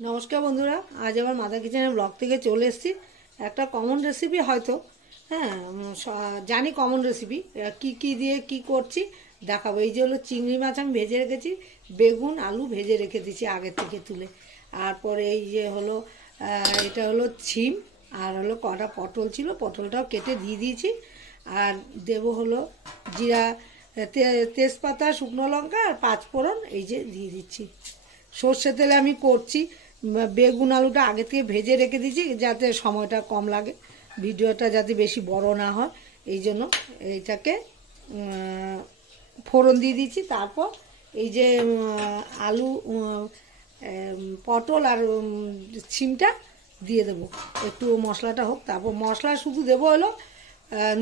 নমস্কার বন্ধুরা, আজ আমার মাদার কিচেনের ব্লগ থেকে চলে এসেছি। একটা কমন রেসিপি হয়তো, হ্যাঁ, জানি কমন রেসিপি। কি কি দিয়ে কি করছি দেখাবো। এই যে হলো চিংড়ি মাছ আমি ভেজে রেখেছি, বেগুন আলু ভেজে রেখে দিয়েছি আগের থেকে তুলে। আর পরে এই যে হলো এটা হলো ছিম, আর হলো কটা পটল ছিল, পটলটাও কেটে দিয়ে দিয়েছি। আর দেবো হলো জিরা, তেজপাতা, শুকনো লঙ্কা আর পাঁচফোড়ন, এই যে দিয়ে দিচ্ছি। সর্ষে তেলে আমি করছি। বেগুন আলুটা আগে থেকে ভেজে রেখে দিয়েছি যাতে সময়টা কম লাগে, ভিডিওটা যাতে বেশি বড় না হয়, এই জন্য এইটাকে ফোড়ন দিয়ে দিচ্ছি। তারপর এই যে আলু, পটল আর সিমটা দিয়ে দেবো। একটু মশলাটা হোক, তারপর মশলা শুধু দেবো হলো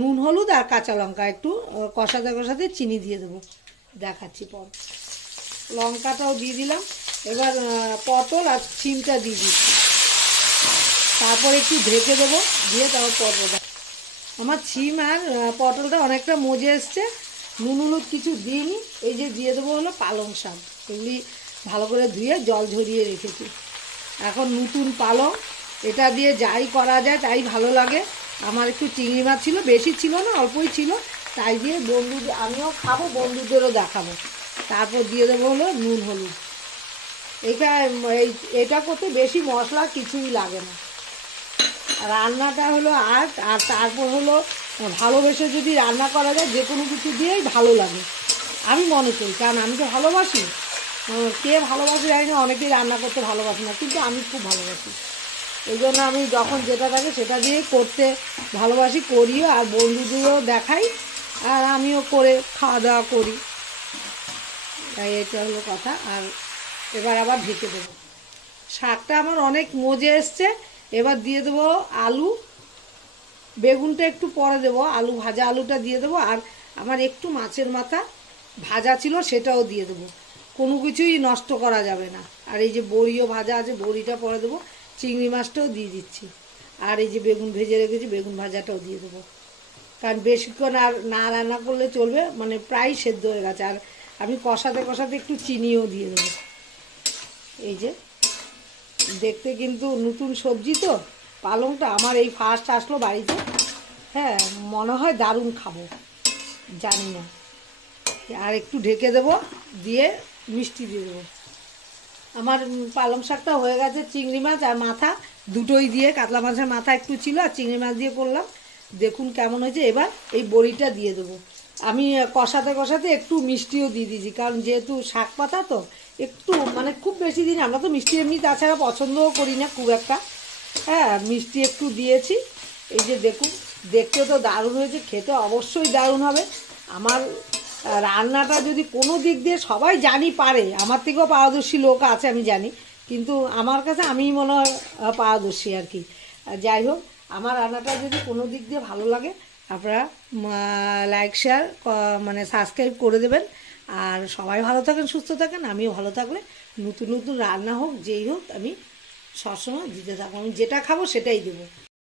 নুন হলুদ আর কাঁচা লঙ্কা, একটু কষাতে কষাতে চিনি দিয়ে দেবো, দেখাচ্ছি পর। লঙ্কাটাও দিয়ে দিলাম। এবার পটল আর সিমটা দিয়ে দিচ্ছি, তারপর একটু ঢেকে দেবো, দিয়ে তারপর পটলটা। আমার সিম আর পটলটা অনেকটা মজে এসছে, নুন হলুদ কিছু দিইনি। এই যে দিয়ে দেবো হলো পালং শাক, এগুলি ভালো করে ধুয়ে জল ঝরিয়ে রেখেছি। এখন নতুন পালং, এটা দিয়ে যাই করা যায় তাই ভালো লাগে। আমার একটু চিংড়ি মাছ ছিল, বেশি ছিল না, অল্পই ছিল, তাই দিয়ে বন্ধুদের, আমিও খাবো, বন্ধুদেরও দেখাবো। তারপর দিয়ে দেবো হলো নুন হলুদ। এটা করতে বেশি মশলা কিছুই লাগে না। রান্নাটা হলো আর তারপর হলো ভালোবেসে যদি রান্না করা যায়, যে কোনো কিছু দিয়েই ভালো লাগে আমি মনে করি, কারণ আমি তো ভালোবাসি। কে ভালোবাসে জানি না, অনেকেই রান্না করতে ভালোবাসে না, কিন্তু আমি খুব ভালোবাসি। এই জন্য আমি যখন যেটা থাকে সেটা দিয়েই করতে ভালোবাসি, করিও, আর বন্ধুদেরও দেখাই, আর আমিও করে খাওয়া দাওয়া করি। তাই এটা হলো কথা। আর এবার আবার ঢেকে দেবো। শাকটা আমার অনেক মজে এসছে। এবার দিয়ে দেবো আলু, বেগুনটা একটু পরে দেবো, আলু ভাজা আলুটা দিয়ে দেবো। আর আমার একটু মাছের মাথা ভাজা ছিল, সেটাও দিয়ে দেবো, কোনো কিছুই নষ্ট করা যাবে না। আর এই যে বড়িও ভাজা আছে, বড়িটা পরে দেবো, চিংড়ি মাছটাও দিয়ে দিচ্ছি। আর এই যে বেগুন ভেজে রেখেছি, বেগুন ভাজাটাও দিয়ে দেবো, কারণ বেশিক্ষণ আর না রান্না করলে চলবে, মানে প্রায় সেদ্ধ হয়ে গেছে। আর আমি কষাতে কষাতে একটু চিনিও দিয়ে দেবো। এই যে দেখতে কিন্তু নতুন সবজি তো, পালংটা আমার এই ফার্স্ট আসলো বাড়িতে, হ্যাঁ, মনে হয় দারুণ খাবো, জানি না। আর একটু ঢেকে দেবো, দিয়ে মিষ্টি দিয়ে দেবো। আমার পালং শাকটা হয়ে গেছে। চিংড়ি মাছ আর মাথা দুটোই দিয়ে, কাতলা মাছের মাথা একটু ছিল আর চিংড়ি মাছ দিয়ে করলাম, দেখুন কেমন হয়েছে। এবার এই বড়িটা দিয়ে দেবো। আমি কষাতে কষাতে একটু মিষ্টিও দিয়ে দিয়েছি, কারণ যেহেতু শাক পাতা তো একটু, মানে খুব বেশি দিন, আমরা তো মিষ্টি এমনি তাছাড়া পছন্দও করি না খুব একটা, হ্যাঁ, মিষ্টি একটু দিয়েছি। এই যে দেখুন, দেখতেও তো দারুণ হয়েছে, খেতে অবশ্যই দারুণ হবে। আমার রান্নাটা যদি কোনো দিক দিয়ে সবাই জানি পারে, আমার থেকেও পারদর্শী লোক আছে আমি জানি, কিন্তু আমার কাছে আমিই মনে হয় পারদর্শী আর কি। যাই হোক, আমার রান্নাটা যদি কোনো দিক দিয়ে ভালো লাগে, আপনারা লাইক শেয়ার মানে সাবস্ক্রাইব করে দেবেন। আর সবাই ভালো থাকেন, সুস্থ থাকেন, আমিও ভালো থাকলে নতুন নতুন রান্না হোক যেই হোক আমি সবসময় দিতে থাকবো। আমি যেটা খাবো সেটাই দেবো।